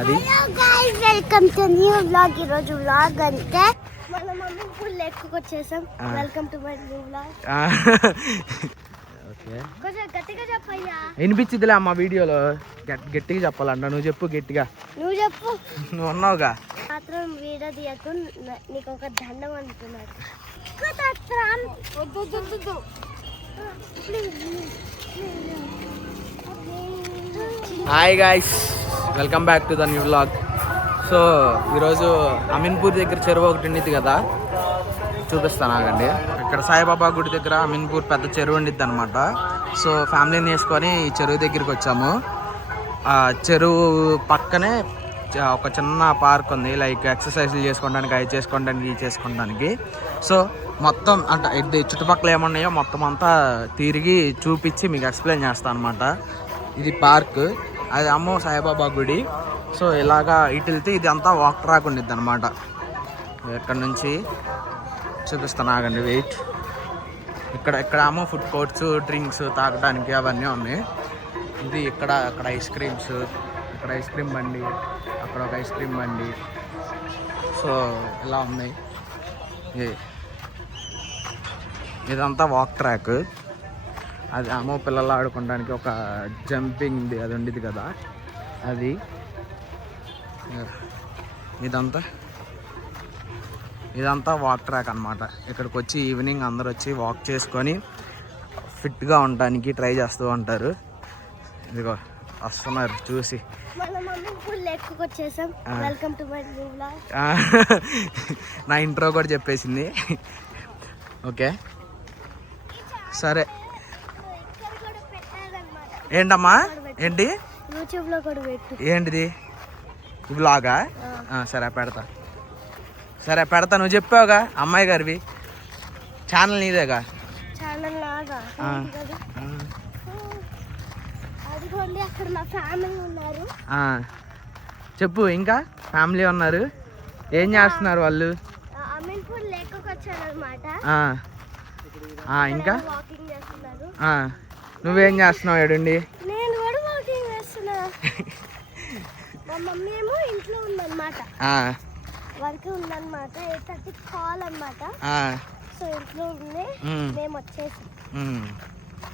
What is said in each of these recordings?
అది welcome to new vlog. ఈ రోజు వ్లాగ్ అంటే మన మమ్మీ ఫుల్ ఎక్కువ వచ్చేసాం. Welcome to my new vlog. Okay కొంచెం గట్టిగా చెప్పయ్యా. వినిపించిదిలే అమ్మ వీడియోలో. గట్టిగా చెప్పాలంట. నువ్వు చెప్పు గట్టిగా. నువ్వు చెప్పు. నువ్వు ఉన్నావుగా. మాత్రం వీడియో తీయకు, నీకు ఒక దండం అంటున్నారు. Hi guys, welcome back to the new vlog. So ఈరోజు అమీన్పూర్ దగ్గర చెరువు ఒకటి ఉండిద్ది కదా, చూపిస్తాను ఆగండి. ఇక్కడ సాయిబాబా గుడి దగ్గర అమీన్పూర్ పెద్ద చెరువు ఉండిద్ది అనమాట. సో ఫ్యామిలీని వేసుకొని ఈ చెరువు దగ్గరికి వచ్చాము. ఆ చెరువు పక్కనే ఒక చిన్న పార్క్ ఉంది, లైక్ ఎక్సర్సైజ్లు చేసుకోవడానికి, అవి చేసుకోవడానికి, ఇవి చేసుకోవడానికి. సో మొత్తం అంటే ఇది చుట్టుపక్కల ఏమున్నాయో మొత్తం అంతా తిరిగి చూపించి మీకు ఎక్స్ప్లెయిన్ చేస్తాను అనమాట. ఇది పార్క్, అది అమ్మో సాయిబాబా గుడి. సో ఇలాగా ఇటు వెళ్తే ఇది అంతా వాక్ ట్రాక్ ఉండిద్ది అనమాట. ఇక్కడ నుంచి చూపిస్తాను ఆగండి, వెయిట్. ఇక్కడ ఏమో ఫుడ్ కోర్ట్స్, డ్రింక్స్ తాగడానికి అవన్నీ ఉన్నాయి. ఇది ఇక్కడ ఐస్ క్రీమ్స్, ఇక్కడ ఐస్ క్రీమ్ బండి, అక్కడ ఒక ఐస్ క్రీమ్ బండి. సో ఇలా ఉన్నాయి. ఇదంతా వాక్ ట్రాక్. అది ఏమో పిల్లలు ఆడుకోవడానికి ఒక జంపింగ్ అది ఉండేది కదా, అది. ఇదంతా వాక్ ట్రాక్ అనమాట. ఇక్కడికి వచ్చి ఈవినింగ్ అందరు వచ్చి వాక్ చేసుకొని ఫిట్గా ఉండడానికి ట్రై చేస్తూ ఉంటారు. ఇదిగో వస్తున్నారు చూసి. నా ఇంట్రో కూడా చెప్పేసింది. ఓకే సరే. ఏంటమ్మా ఏంటి ఏంటిది వ్లాగా? సరే పెడతా. నువ్వు చెప్పావుగా అమ్మాయి గారివి, ఛానల్ నీదేగా. చెప్పు. ఇంకా ఫ్యామిలీ ఉన్నారు, ఏం చేస్తున్నారు వాళ్ళు? ఇంకా నువ్వేం చేస్తున్నావు? ఏడుండి మా మమ్మీ ఏమో ఇంట్లో ఉందన్నమాట, వర్క్ ఉందన్నమాట. 8:30 కాల్ అన్నమాట. సో ఇంట్లో ఉంది, మేము వచ్చేసాం.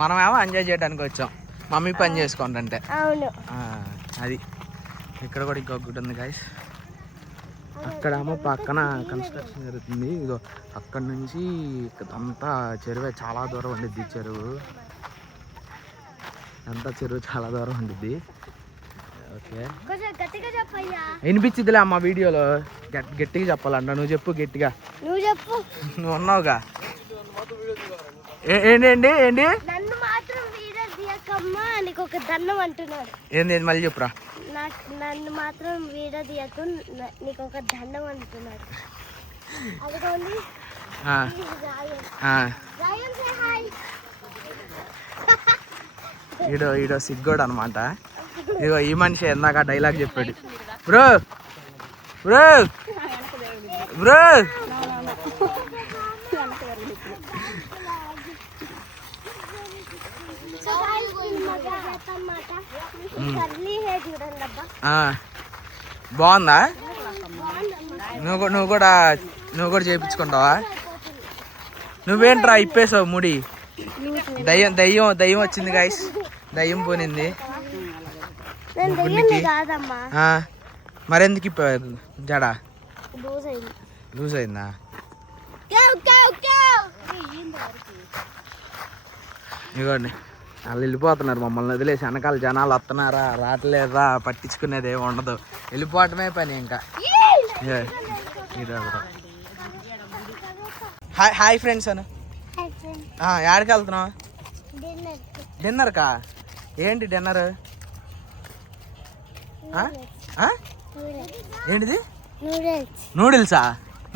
మనమేమో ఎంజాయ్ చేయడానికి వచ్చాం, మమ్మీ పని చేసుకోండి. అవును, అది. ఇక్కడ కూడా ఇంకొక గుడి ఉంది గైస్. అక్కడేమో పక్కన కన్స్ట్రక్షన్ జరుగుతుంది. ఇదో అక్కడ నుంచి అంతా చెరువే, చాలా దూరం ఉండిద్ది చెరువు. అంతా చెరువు చాలా దూరం ఉండిద్ది. ఓకే వినిపించిదిలే అమ్మ వీడియోలో. గట్టిగా చెప్పాలంట. నువ్వు చెప్పు గట్టిగా. నువ్వు ఉన్నావుగా. ఏంటి ఏంటి మళ్ళీ చెప్పురా. నన్ను మాత్రం వీడియో తీయకు, నీకు ఒక దండం అంటున్నారు. ఈడో సిగ్గోడు అనమాట. ఇగో ఈ మనిషి ఎందాక డైలాగ్ చెప్పాడు. బ్రో బ్రో బ్రో బాగుందా? నువ్వు కూడా చేయించుకుంటావా? నువ్వేంట్రా ఇప్పేసావు ముడి? దయ్యం వచ్చింది గాయస్, దయ్యం పోనింది. మరెందుకు ఇప్పావు? జడా లూజ్ అయిందా? ఇవ్వండి, వాళ్ళు వెళ్ళిపోతున్నారు మమ్మల్ని వదిలేసి. వెనకాల జనాలు వస్తున్నారా రావట్లేదా పట్టించుకునేది ఏమి ఉండదు, వెళ్ళిపోవటమే పని. ఇంకా హాయ్ ఫ్రెండ్స్ అను. ఎక్కడికి వెళ్తున్నావు? డిన్నర్కా? ఏంటి డిన్నర్? ఏంటిది? నూడిల్సా?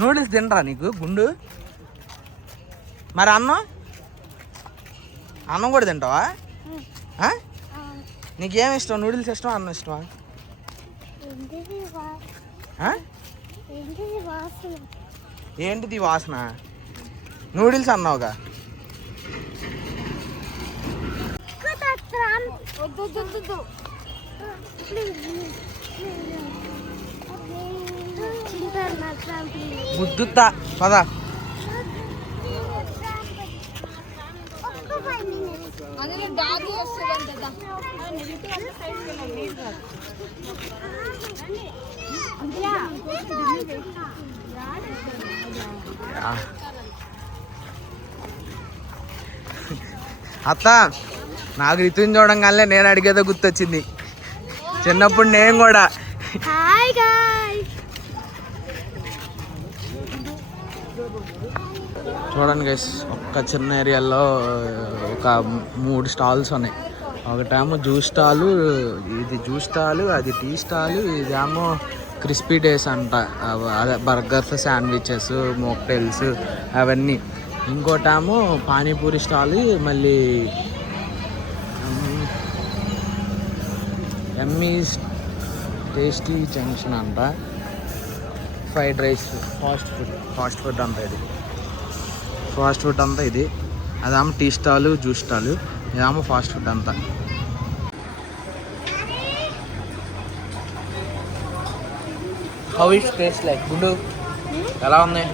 నూడిల్స్ తినరా నీకు గుండు? మరి అన్నం కూడా తింటావా? నీకేమి ఇష్టం? నూడిల్స్ ఇష్టమా, అన్నం ఇష్టమా? ఏంటిది వాసన? నూడిల్స్ అన్నావుగా. ముద్దుతా పద. అత్త నాకు రితుని చూడంగానే నేను అడిగేదో గుర్తొచ్చింది. చిన్నప్పుడు నేను కూడా చూడండి గైస్, ఒక్క చిన్న ఏరియాలో ఒక 3 స్టాల్స్ ఉన్నాయి. ఒకటేమో జ్యూస్ స్టాలు, ఇది జ్యూస్ స్టాలు, అది టీ స్టాలు, ఇదేమో క్రిస్పీ డేస్ అంట, అదే బర్గర్స్, శాండ్విచెస్, మోక్టైల్స్ అవన్నీ. ఇంకోటేమో పానీపూరి స్టాల్, మళ్ళీ ఎమ్మీస్ టేస్టీ జంక్షన్ అంట, ఫ్రైడ్ రైస్, ఫాస్ట్ ఫుడ్ అంతా ఇది. ఫాస్ట్ ఫుడ్ అంతా ఇది. అదేమో టీ స్టాలు, జ్యూస్ స్టాలు, ఇదేమో ఫాస్ట్ ఫుడ్ అంతా. How it taste like? Good. ఎలా ఉంది?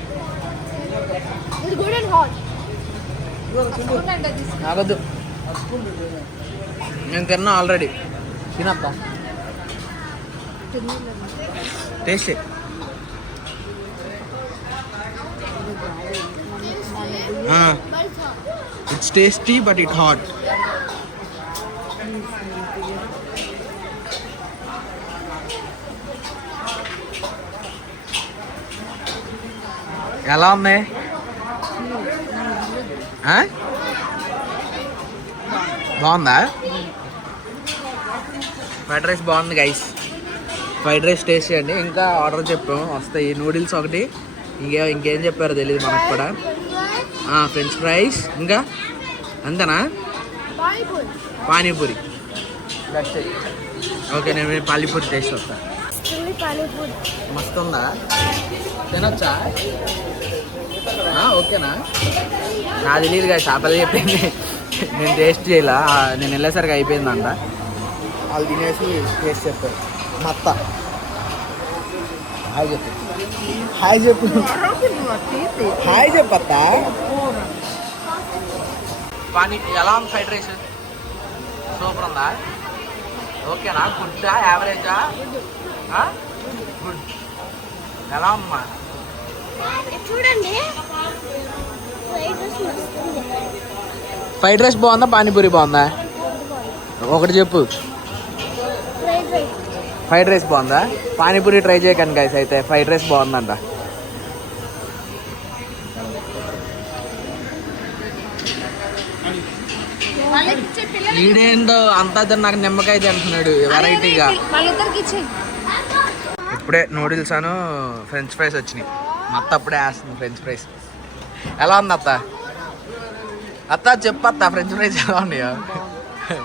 నాకొద్దు, నేను తిన్నా ఆల్రెడీ. తినప్పా, taste. It's tasty but it's hot. ఎలా ఉంది? బాగుందా? ఫ్రైడ్ రైస్ బాగుంది గైస్. ఫ్రైడ్ రైస్ టేస్ట్ చేయండి. ఇంకా ఆర్డర్ చెప్పాము, వస్తాయి. నూడిల్స్ ఒకటి, ఇంకేం చెప్పారో తెలియదు మనకు కూడా. ఫ్రెంచ్ ఫ్రైస్, ఇంకా అంతేనా? పానీపూరి. ఓకే, నేను పానీపూరి టేస్ట్ వస్తా. మస్తు ఉందా? తినొచ్చా? ఓకేనా? నాకు తెలియదు కదా, చేపలు చెప్పింది, నేను టేస్ట్ చేయాల. నేను వెళ్ళేసరికి అయిపోయిందంట. వాళ్ళు తినేసి టేస్ట్ చెప్పారు. మత్త హాయ్ చెప్పు, హాయ్ చెప్పు, హాయ్ చెప్పత్తా. పానీ ఎలా ఉంది? ఫ్రైడ్ రైస్ సూపర్ ఉందా? ఓకేనా? గుడ్డా? యావరేజా? గుడ్. ఎలా అమ్మా? చూడండి, ఫ్రైడ్ రైస్ బాగుందా, పానీపూరి బాగుందా? ఒకటి చెప్పు. ఫ్రైడ్ రైస్ బాగుందా? పానీపూరి ట్రై చేయకండి గైస్. అయితే ఫ్రైడ్ రైస్ బాగుందంట. ఈడేందో అంతా నాకు నిమ్మకాయ తింటున్నాడు వెరైటీగా. ఇప్పుడే నూడిల్స్ అను ఫ్రెంచ్ ఫ్రైస్ వచ్చినాయి. అత్త అప్పుడే వేస్తుంది ఫ్రెంచ్ ఫ్రైస్. ఎలా ఉంది అత్త? అత్త చెప్పత్త, ఫ్రెంచ్ ఫ్రైస్ ఎలా ఉన్నాయో?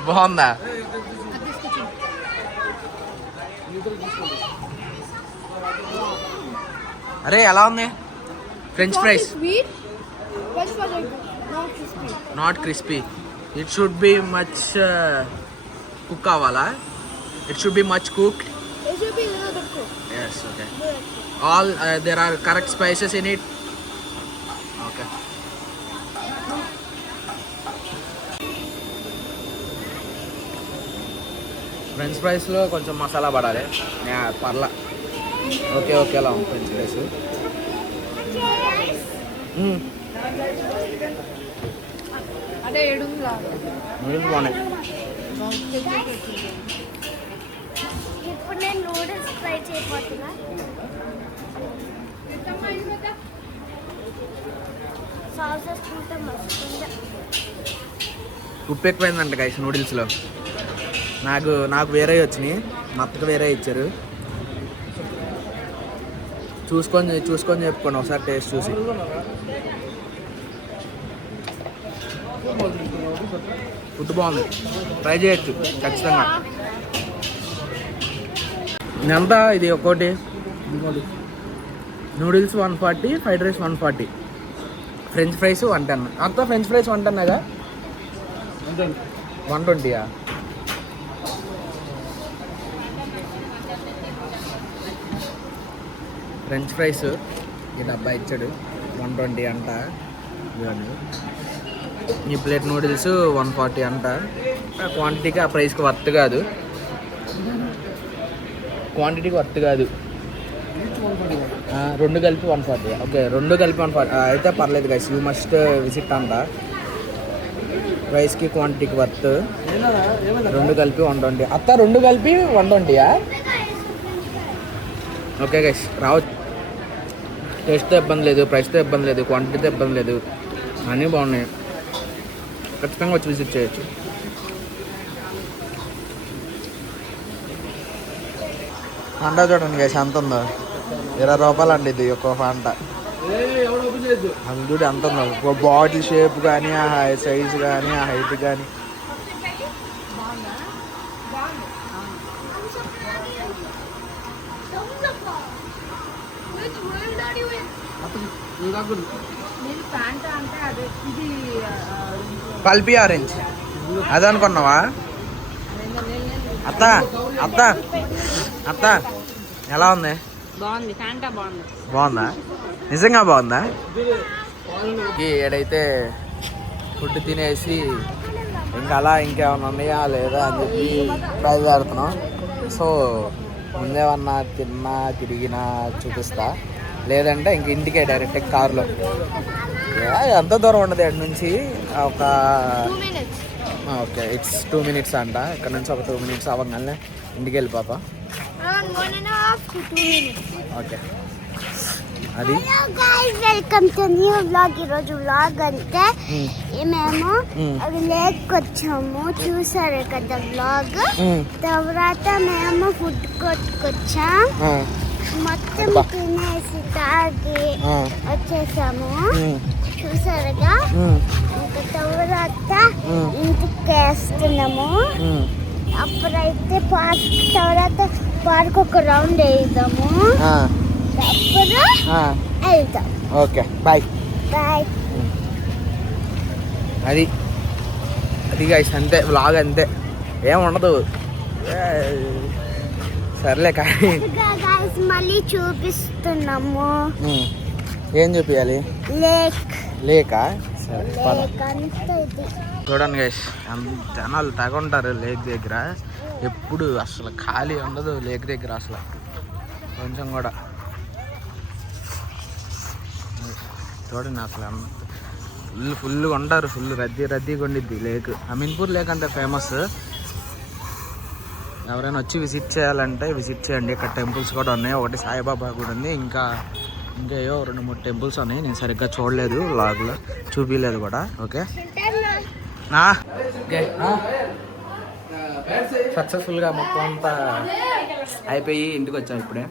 బాగుందా? అరే ఎలా ఉంది French fries? Not crispy. It should be much cook అవ్వాలా? It should be much cooked. Yes, okay. All there are correct spices in it. Okay. French ఫ్రైస్లో కొంచెం మసాలా పడాలి. పర్లా, ఓకే ఓకేలా ఉంది ఫ్రెంచ్ ఫ్రైస్. నూడిల్స్ బాగున్నాయి. ఇప్పుడు నేను నూడిల్స్ ట్రై చేయబోతున్నా. సాస్ వేసుకుంటే మస్తు. ఉప్పు ఎక్కువైందంట గైస్ నూడిల్స్లో. నాకు వేరే వచ్చినాయి, మా అత్తకు వేరే ఇచ్చారు. చూసుకొని చెప్పుకోండి ఒకసారి టేస్ట్ చూసి. ఫుడ్ బాగుంది, ట్రై చేయొచ్చు ఖచ్చితంగా. ఎంత ఇది ఒక్కోటి? Noodles 140, fried rice 140, French fries 110. అంత ఫ్రెంచ్ ఫ్రైస్ 110గా? 120యా? ఫ్రెంచ్ ఫ్రైస్ ఈ డబ్బా ఇచ్చాడు 120 అంట. ఇవన్నీ ఈ ప్లేట్ నూడిల్స్ 140 అంట. క్వాంటిటీకి ఆ ప్రైస్కి వర్త్ కాదు, క్వాంటిటీకి వర్త్ కాదు. రెండు కలిపి 140. ఓకే, రెండు కలిపి 140 అయితే పర్లేదు గైస్, యూ మస్ట్ విజిట్ అంట. ప్రైస్కి క్వాంటిటీకి వర్త్. రెండు కలిపి 120. అత్త రెండు కలిపి 120యా? ఓకే గైస్, రావచ్చు. టేస్ట్తో ఇబ్బంది లేదు, ప్రైస్తో ఇబ్బంది లేదు, క్వాంటిటీతో ఇబ్బంది లేదు, అన్నీ బాగున్నాయి. ఖచ్చితంగా వచ్చి విజిట్ చేయొచ్చు. ఫాంటా చూడండి గైస్ ఎంత ఉందో, 20 రూపాయలు అండి ఇది ఒక్కో ఫాంటా. అది చూడు ఎంత ఉందో, బాటిల్ షేప్ కానీ, ఆ సైజ్ కానీ, ఆ హైట్ కానీ. పల్పీ ఆరెంజ్ అది అనుకున్నావా? అత్త అత్త అత్త ఎలా ఉంది? బాగుంది, ఫ్యాంటా బాగుంది. బాగుందా? నిజంగా బాగుందా? ఏడైతే ఫుడ్ తినేసి ఇంకా అలా ఇంకేమైనా ఉన్నాయా లేదా అని చెప్పి బయలుదేరుతున్నాం. సో ముందేమన్నా తిన్నా తిరిగినా చూపిస్తా, లేదంటే ఇంక ఇంటికే డైరెక్ట్ కారులో. ఎంత దూరం ఉండదు ఇక్కడ నుంచి? ఒక ఓకే, ఇట్స్ 2 minutes అంట. ఇక్కడ నుంచి ఒక 2 minutes అవ్వగానే ఇంటికి వెళ్ళిపోతాం. ఓకే, అది వెల్కమ్ టు న్యూ వ్లాగ్. ఈరోజు వ్లాగ్ అంటే మేము లేక్ వచ్చాము, చూసారు కదా వ్లాగ్. తర్వాత మేము ఫుడ్ కొట్టుకొచ్చాం, మొత్తం తినేసి తాగి వచ్చేసాము, చూసారుగా. ఇంకా తర్వాత ఇంటికి వేస్తున్నాము. అప్పుడైతే పార్క్, తర్వాత పార్క్ ఒక రౌండ్ వేద్దాము, అప్పుడు వెళ్తాం. Okay, bye bye. అది అది గైస్, అంతే వ్లాగ్, అంతే ఏముండదు. సర్లే కానీ మళ్ళీ చూపిస్తున్నాము. ఏం చూపించాలి? లేక్. లేకా? సరే లేక్ అంతా ఇది చూడండి గైస్, జనాలు తగుంటారు లేక్ దగ్గర. ఎప్పుడు అసలు ఖాళీ ఉండదు లేక్ దగ్గర అసలు కొంచెం కూడా. చూడండి అసలు ఫుల్గా ఉంటారు, ఫుల్ రద్దీగా ఉండిద్ది లేక్. అమీన్పూర్ లేక్ అంతే ఫేమస్. ఎవరైనా వచ్చి విజిట్ చేయాలంటే విజిట్ చేయండి. ఇక్కడ టెంపుల్స్ కూడా ఉన్నాయి, ఒకటి సాయిబాబా గుడి ఉంది, ఇంకా ఏవో 2-3 టెంపుల్స్ ఉన్నాయి. నేను సరిగ్గా చూడలేదు, లాగ్లో చూపించలేదు కూడా. ఓకే, సక్సెస్ఫుల్గా మొత్తం అంతా అయిపోయి ఇంటికి వచ్చాం ఇప్పుడే.